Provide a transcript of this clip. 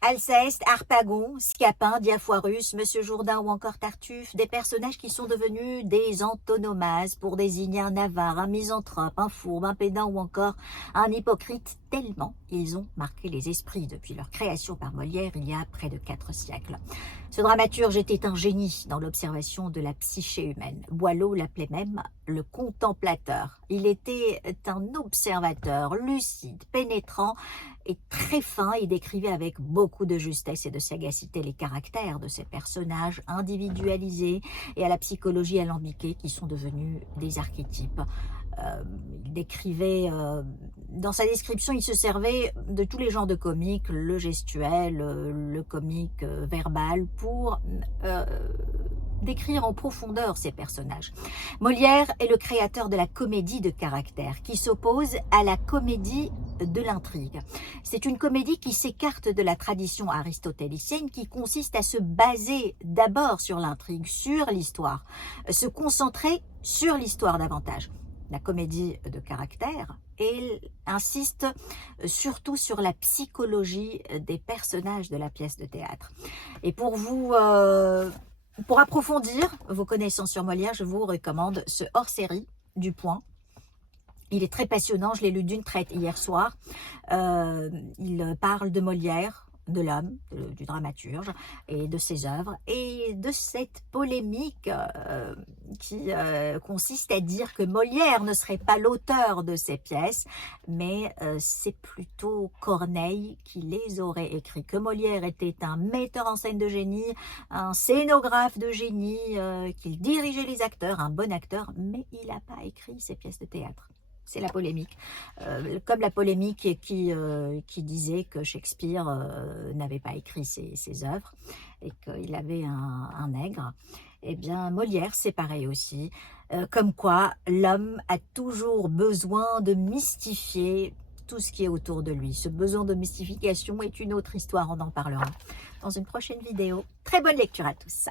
Alceste, Harpagon, Scapin, Diafoirus, Monsieur Jourdain ou encore Tartuffe, des personnages qui sont devenus des antonomases pour désigner un avare, un misanthrope, un fourbe, un pédant ou encore un hypocrite, tellement ils ont marqué les esprits depuis leur création par Molière il y a près de 4 siècles. Ce dramaturge était un génie dans l'observation de la psyché humaine. Boileau l'appelait même le contemplateur. Il était un observateur lucide, pénétrant et très fin. Il décrivait avec beaucoup de justesse et de sagacité les caractères de ces personnages individualisés et à la psychologie alambiquée qui sont devenus des archétypes. Il décrivait, dans sa description, il se servait de tous les genres de comiques, le gestuel, le comique verbal, pour décrire en profondeur ces personnages. Molière est le créateur de la comédie de caractère, qui s'oppose à la comédie de l'intrigue. C'est une comédie qui s'écarte de la tradition aristotélicienne, qui consiste à se baser d'abord sur l'intrigue, sur l'histoire, se concentrer sur l'histoire davantage. La comédie de caractère, et insiste surtout sur la psychologie des personnages de la pièce de théâtre. Et pour approfondir vos connaissances sur Molière, je vous recommande ce hors-série du Point. Il est très passionnant, je l'ai lu d'une traite hier soir. Il parle de Molière, de l'homme, du dramaturge, et de ses œuvres, et de cette polémique qui consiste à dire que Molière ne serait pas l'auteur de ces pièces, mais c'est plutôt Corneille qui les aurait écrits, que Molière était un metteur en scène de génie, un scénographe de génie, qu'il dirigeait les acteurs, un bon acteur, mais il n'a pas écrit ces pièces de théâtre. C'est la polémique. Comme la polémique qui disait que Shakespeare n'avait pas écrit ses œuvres et qu'il avait un nègre. Eh bien, Molière, c'est pareil aussi. Comme quoi, l'homme a toujours besoin de mystifier tout ce qui est autour de lui. Ce besoin de mystification est une autre histoire, on en parlera dans une prochaine vidéo. Très bonne lecture à tous.